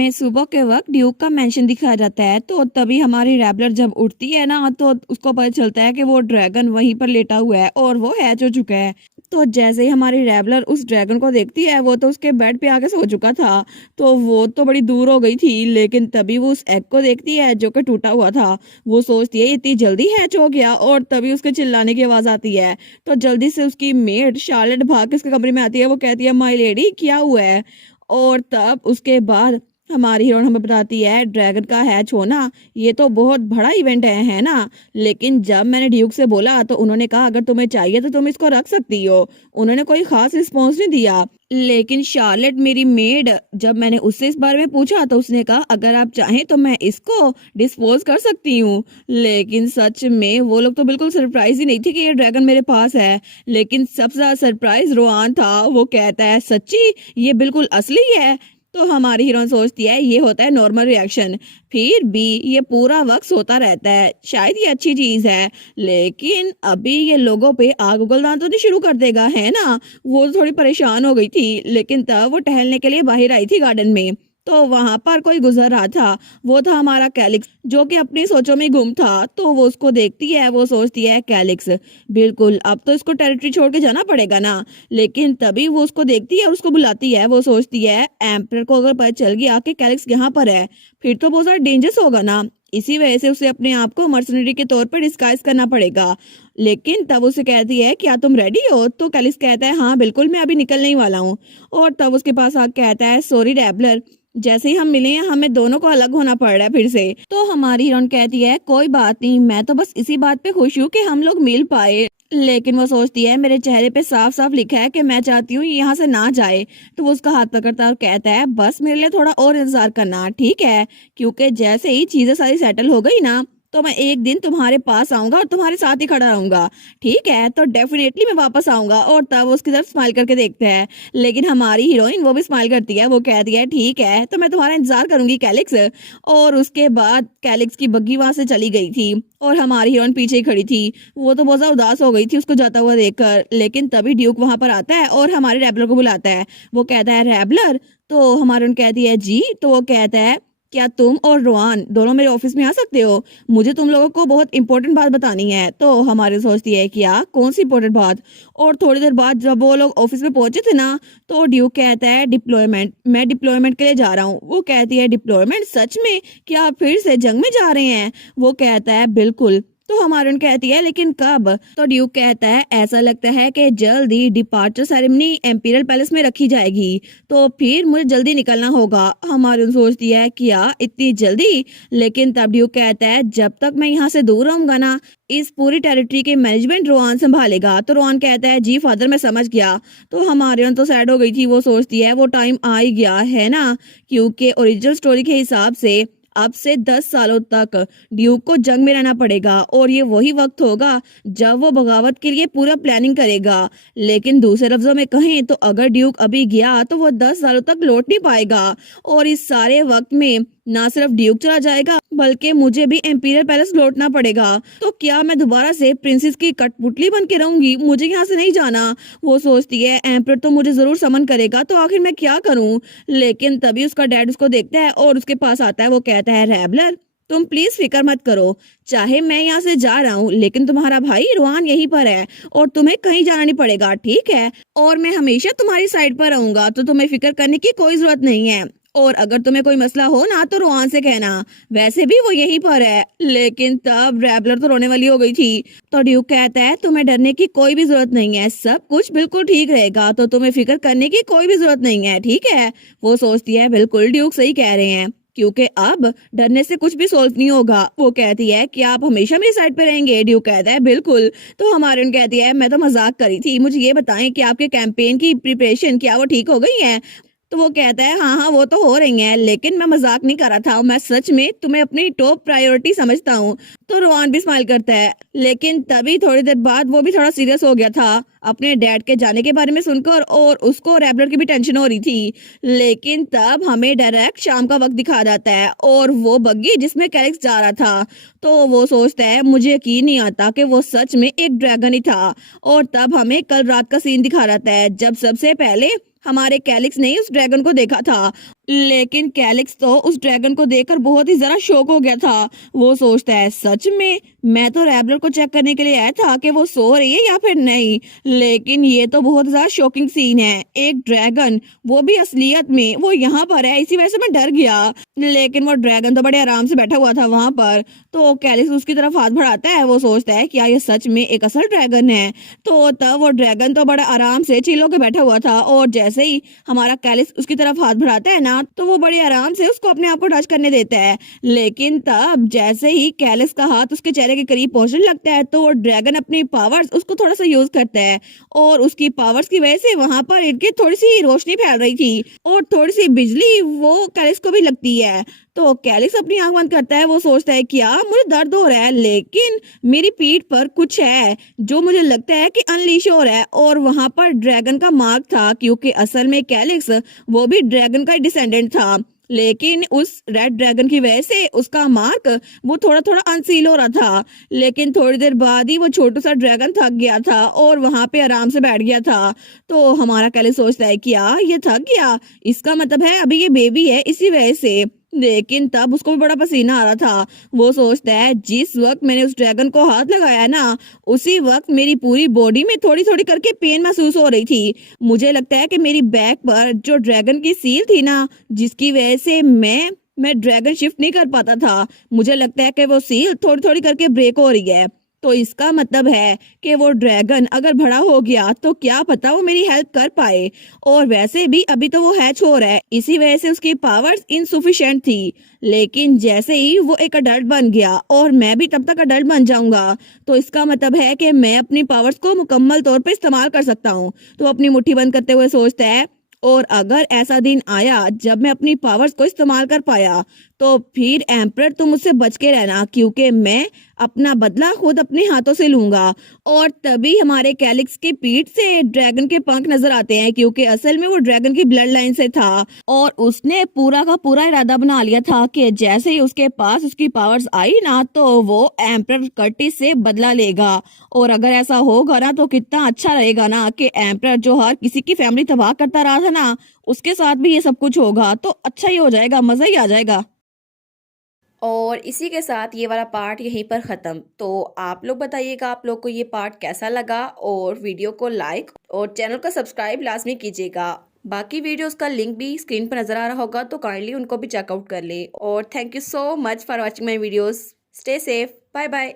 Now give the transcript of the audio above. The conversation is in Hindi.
में सुबह के वक्त ड्यूक का मेंशन दिखाया जाता है। तो तभी हमारी रैबलर जब उठती है ना, तो उसको पता चलता है कि वो ड्रैगन वहीं पर लेटा हुआ है और वो हैच हो चुका है। तो जैसे ही हमारी रैबलर उस ड्रैगन को देखती है, वो तो उसके बेड पे आके सो चुका था। तो वो तो बड़ी दूर हो गई थी, लेकिन तभी वो उस एग को देखती है जो कि टूटा हुआ था। वो सोचती है इतनी जल्दी हैच हो गया, और तभी उसके चिल्लाने की आवाज आती है। तो जल्दी से उसकी मेड शार्लेट भाग के उसके कमरे में आती है। वो कहती है माय लेडी क्या हुआ है। और तब उसके बाद हमारी हीरोइन हमें बताती है ड्रैगन का हैच होना ये तो बहुत बड़ा इवेंट है ना। लेकिन जब मैंने ड्यूक से बोला तो उन्होंने कहा अगर तुम्हें चाहिए तो तुम इसको रख सकती हो। उन्होंने कोई खास रिस्पॉन्स नहीं दिया। लेकिन शार्लेट मेरी मेड, जब मैंने उससे इस बारे में पूछा तो उसने कहा अगर आप चाहें तो मैं इसको डिस्पोज कर सकती हूँ। लेकिन सच में वो लोग तो बिल्कुल सरप्राइज ही नहीं थी कि ये ड्रैगन मेरे पास है। लेकिन सबसे ज्यादा सरप्राइज रोआन था। वो कहता है सच्ची ये बिल्कुल असली है। तो हमारी हीरोइन सोचती है ये होता है नॉर्मल रिएक्शन, फिर भी ये पूरा वक्त होता रहता है, शायद ये अच्छी चीज है। लेकिन अभी ये लोगों पे आग उगलना तो नहीं शुरू कर देगा है ना। वो थोड़ी परेशान हो गई थी, लेकिन तब वो टहलने के लिए बाहर आई थी गार्डन में। तो वहां पर कोई गुजर रहा था। वो था हमारा कैलिक्स, जो कि अपनी सोचों में गुम था। तो वो उसको देखती है, वो सोचती है कैलिक्स बिल्कुल अब तो इसको टेरिटरी छोड़ के जाना पड़ेगा ना। लेकिन तभी वो उसको देखती है और उसको बुलाती है। वो सोचती है एम्परर को अगर पता चल गया कि कैलिक्स यहाँ पर है, फिर तो बहुत ज्यादा डेंजरस होगा ना। इसी वजह से उसे अपने आप को मर्सनरी के तौर पर डिस्गाइज करना पड़ेगा। लेकिन तब उसे कहती है क्या तुम रेडी हो। तो कैलिक्स कहता है हाँ बिल्कुल, मैं अभी निकलने ही वाला हूँ। और तब उसके पास आके कहता है सॉरी रैबलर, जैसे ही हम मिले हैं हमें दोनों को अलग होना पड़ रहा है फिर से। तो हमारी हीरोइन कहती है कोई बात नहीं, मैं तो बस इसी बात पे खुश हूँ कि हम लोग मिल पाए। लेकिन वो सोचती है मेरे चेहरे पे साफ साफ लिखा है कि मैं चाहती हूँ यहाँ से ना जाए। तो वो उसका हाथ पकड़ता है और कहता है बस मेरे लिए थोड़ा और इंतजार करना ठीक है, क्योंकि जैसे ही चीजें सारी सेटल हो गई ना तो मैं एक दिन तुम्हारे पास आऊंगा और तुम्हारे साथ ही खड़ा रहूंगा। ठीक है, तो डेफिनेटली मैं वापस आऊंगा। और तब वो उसकी तरफ स्माइल करके देखते हैं। लेकिन हमारी हीरोइन वो भी स्माइल करती है। वो कहती है ठीक है, तो मैं तुम्हारा इंतजार करूंगी कैलिक्स। और उसके बाद कैलिक्स की बग्गी वहां से चली गई थी और हमारी हीरोइन पीछे ही खड़ी थी। वो तो बहुत ज्यादा उदास हो गई थी उसको जाता हुआ देखकर। लेकिन तभी ड्यूक वहां पर आता है और हमारे रैबलर को बुलाता है। वो कहता है रैबलर। तो हमारी हीरोइन कहती है जी। तो वो कहता है क्या तुम और रोआन दोनों मेरे ऑफिस में आ सकते हो, मुझे तुम लोगों को बहुत इंपॉर्टेंट बात बतानी है। तो हमारी सोचती है क्या कौन सी इंपॉर्टेंट बात। और थोड़ी देर बाद जब वो लोग ऑफिस में पहुंचे थे ना, तो ड्यूक कहता है डिप्लॉयमेंट, मैं डिप्लॉयमेंट के लिए जा रहा हूँ। वो कहती है डिप्लॉयमेंट सच में, क्या आप फिर से जंग में जा रहे हैं। वो कहता है बिल्कुल। तो हमारी कहती है लेकिन कब। तो ड्यूक कहता है ऐसा लगता है कि जल्द ही डिपार्चर सेरेमनी एम्पीरियल पैलेस में रखी जाएगी, तो फिर मुझे जल्दी निकलना होगा। हमारी सोचती है क्या इतनी जल्दी। लेकिन तब ड्यूक कहता है जब तक मैं यहाँ से दूर रहूंगा ना, इस पूरी टेरिटरी के मैनेजमेंट रोआन संभालेगा। तो रोआन कहता है जी फादर मैं समझ गया। तो हमारे तो सैड हो गई थी। वो सोचती है वो टाइम आ ही गया है ना, क्योंकि ओरिजिनल स्टोरी के हिसाब से अब से 10 सालों तक ड्यूक को जंग में रहना पड़ेगा और ये वही वक्त होगा जब वो बगावत के लिए पूरा प्लानिंग करेगा। लेकिन दूसरे लफ्जों में कहें तो अगर ड्यूक अभी गया तो वो 10 सालों तक लौट नहीं पाएगा। और इस सारे वक्त में ना सिर्फ ड्यूक चला जाएगा बल्कि मुझे भी एम्पीरियल पैलेस लौटना पड़ेगा। तो क्या मैं दोबारा से प्रिंसेस की कठपुतली बन के रहूंगी, मुझे यहाँ से नहीं जाना। वो सोचती है एम्परर तो मुझे जरूर समन करेगा, तो आखिर मैं क्या करूं। लेकिन तभी उसका डैड उसको देखता है और उसके पास आता है। वो कहता है रैबलर तुम प्लीज फिक्र मत करो, चाहे मैं यहाँ से जा रहा हूँ लेकिन तुम्हारा भाई रोहान यहीं पर है और तुम्हें कहीं जाना नहीं पड़ेगा ठीक है। और मैं हमेशा तुम्हारी साइड पर रहूंगा, तो तुम्हें फिक्र करने की कोई जरूरत नहीं है। और अगर तुम्हें कोई मसला हो ना तो रोहान से कहना, वैसे भी वो यहीं पर है। लेकिन तब रैबलर तो रोने वाली हो गई थी। तो ड्यूक कहता है तुम्हें डरने की कोई भी जरूरत नहीं है, सब कुछ बिल्कुल ठीक रहेगा, तो तुम्हें फिक्र करने की कोई भी जरूरत नहीं है ठीक है। वो सोचती है बिल्कुल ड्यूक सही कह रहे हैं, क्योंकि अब डरने से कुछ भी सॉल्व नहीं होगा। वो कहती है कि आप हमेशा मेरी साइड पे रहेंगे। ड्यूक कहता है बिल्कुल। तो हमारी कहती है मैं तो मजाक करी थी, मुझे ये बताएं कि आपके कैंपेन की प्रिपरेशन क्या वो ठीक हो गई है। तो वो कहता है हाँ हाँ वो तो हो रही है, लेकिन मैं मजाक नहीं कर रहा था, मैं सच में तुम्हें अपनी टॉप प्रायोरिटी समझता हूँ। तो रोहान भी स्माइल करता है। लेकिन तभी थोड़ी देर बाद वो भी थोड़ा सीरियस हो गया था अपने डैड के जाने के बारे में सुनकर, और उसको रैबलर की भी टेंशन हो रही थी। लेकिन तब हमें डायरेक्ट शाम का वक्त दिखा जाता है और वो बग्गी जिसमें कैलिक्स जा रहा था। तो वो सोचता है मुझे यकीन नहीं आता कि वो सच में एक ड्रैगन ही था। और तब हमें कल रात का सीन दिखा जाता है जब सबसे पहले हमारे कैलिक्स ने उस ड्रैगन को देखा था। लेकिन कैलिक्स तो उस ड्रैगन को देखकर बहुत ही जरा शॉक हो गया था। वो सोचता है सच में, मैं तो रैबलर को चेक करने के लिए आया था कि वो सो रही है या फिर नहीं, लेकिन ये तो बहुत ज्यादा शॉकिंग सीन है। एक ड्रैगन, वो भी असलियत में, वो यहाँ पर है, इसी वजह से मैं डर गया। लेकिन वो ड्रैगन तो बड़े आराम से बैठा हुआ था वहां पर। तो कैलिक्स उसकी तरफ हाथ बढ़ाता है। वो सोचता है क्या ये सच में एक असल ड्रैगन है। तो तब वो ड्रैगन तो बड़ा आराम से चिल होकर बैठा हुआ था, और जैसे ही हमारा कैलिक्स उसकी तरफ हाथ बढ़ाता है ना, तो वो बड़े आराम से उसको अपने आप को टच करने देता है। लेकिन तब जैसे ही कैलिक्स का हाथ उसके चेहरे के करीब पहुंचने लगता है, तो वो ड्रैगन अपनी पावर्स उसको थोड़ा सा यूज करता है, और उसकी पावर्स की वजह से वहां पर इनकी थोड़ी सी रोशनी फैल रही थी, और थोड़ी सी बिजली वो कैलिक्स को भी लगती है। तो कैलिक्स अपनी आंख बंद करता है। वो सोचता है क्या मुझे दर्द हो रहा है, लेकिन मेरी पीठ पर कुछ है जो मुझे लगता है कि अनलीश हो रहा है, और वहां पर ड्रैगन का मार्क था, क्योंकि असल में कैलिक्स वो भी ड्रैगन का डिसेंडेंट था। लेकिन उस रेड ड्रैगन की वजह से उसका मार्क वो थोड़ा थोड़ा अनसील हो रहा था। लेकिन थोड़ी देर बाद ही वो छोटू सा ड्रैगन थक गया था और वहां पे आराम से बैठ गया था। तो हमारा कैलिक्स सोचता है क्या ये थक गया, इसका मतलब है अभी ये बेबी है इसी वजह से। लेकिन तब उसको भी बड़ा पसीना आ रहा था। वो सोचता है जिस वक्त मैंने उस ड्रैगन को हाथ लगाया ना, उसी वक्त मेरी पूरी बॉडी में थोड़ी थोड़ी करके पेन महसूस हो रही थी। मुझे लगता है कि मेरी बैक पर जो ड्रैगन की सील थी ना, जिसकी वजह से मैं ड्रैगन शिफ्ट नहीं कर पाता था, मुझे लगता है कि वो सील थोड़ी थोड़ी करके ब्रेक हो रही है। तो इसका मतलब है कि वो ड्रैगन अगर बड़ा हो गया तो क्या पता वो मेरी हेल्प कर पाए। और वैसे भी अभी तो वो हैच हो रहा है, इसी वजह से उसकी पावर्स इनसुफिशिएंट थी। लेकिन जैसे ही वो एक अडल्ट बन गया, और मैं भी तब तक अडल्ट बन जाऊंगा, तो इसका मतलब है कि मैं अपनी पावर्स को मुकम्मल तौर पे इस्तेमाल कर सकता हूँ। तो अपनी मुट्ठी बंद करते हुए सोचता है, और अगर ऐसा दिन आया जब मैं अपनी पावर्स को इस्तेमाल कर पाया, तो फिर एम्परर तुम मुझसे बच के रहना, क्योंकि मैं अपना बदला खुद अपने हाथों से लूंगा। और तभी हमारे कैलिक्स की पीठ से ड्रैगन के पंख नजर आते हैं, क्योंकि असल में वो ड्रैगन की ब्लड लाइन से था, और उसने पूरा का पूरा इरादा बना लिया था कि जैसे ही उसके पास उसकी पावर्स आई ना, तो वो एम्परर कर्टिस से बदला लेगा। और अगर ऐसा होगा ना, तो कितना अच्छा रहेगा ना कि एम्परर जो हर किसी की फैमिली तबाह करता रहा था ना, उसके साथ भी ये सब कुछ होगा, तो अच्छा ही हो जाएगा, मजा ही आ जाएगा। और इसी के साथ ये वाला पार्ट यहीं पर ख़त्म। तो आप लोग बताइएगा आप लोग को ये पार्ट कैसा लगा, और वीडियो को लाइक और चैनल को सब्सक्राइब लाजमी कीजिएगा। बाकी वीडियोस का लिंक भी स्क्रीन पर नज़र आ रहा होगा, तो काइंडली उनको भी चेकआउट कर ले। और thank you so much for watching my videos. Stay safe, bye bye.